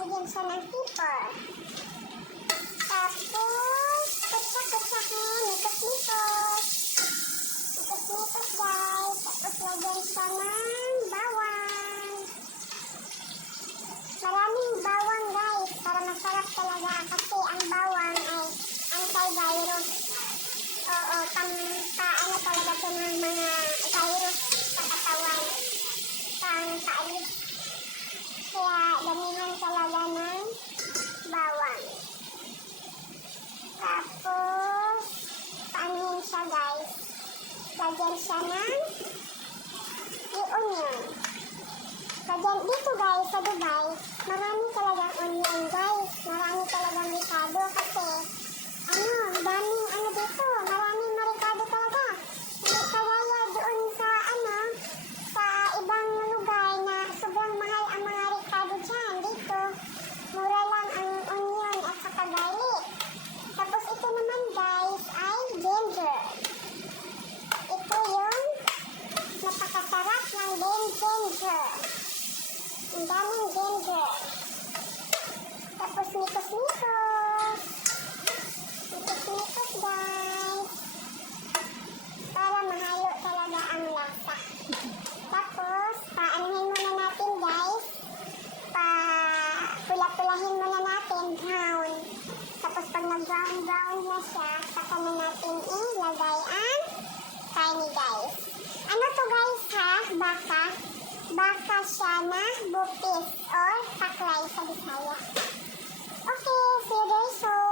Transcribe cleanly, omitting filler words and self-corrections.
Lagyan siya ng pepper. Tapos, kutsa-kutsahin. Nikos-nikos. Nikos-nikos, guys. Tapos, lagyan siya ng bawang. Maraming bawang, guys. Para masarap talaga. Kasi ang bawang ay anti-virus. Oo, paano talaga ito ng mga virus sa katawan. Pang-paalis. Kaya, damihan talaga ng bawang. Tapos, paanin siya, guys. Lagyan siya ng onion. Lagyan dito, guys, sa Dubai, marami talagang onion, guys. Marami talagang ricado kasi, daming dito. Maraming marikado talaga. Hindi kagaya doon sa, sa ibang lugar na sobrang mahal ang mga ricado dyan. Dito, mura lang ang onion at saka garlic. Tapos ito naman, guys, ay ginger. Ito yung napakasarap ng ginger. Ang daming ginger. Tapos nikos-nikos. Nikos-nikos, guys. Para mahalo talaga ang lasa. Tapos, paanuhin muna natin, guys. Pula-pulahin muna natin, brown. Tapos, pag nag-brown na siya, saka na natin ilagay ang karne, guys. Ano to, guys, ha? Baka. Baka siya na bupis or paklay sa Bisaya. Okay, see you there, so.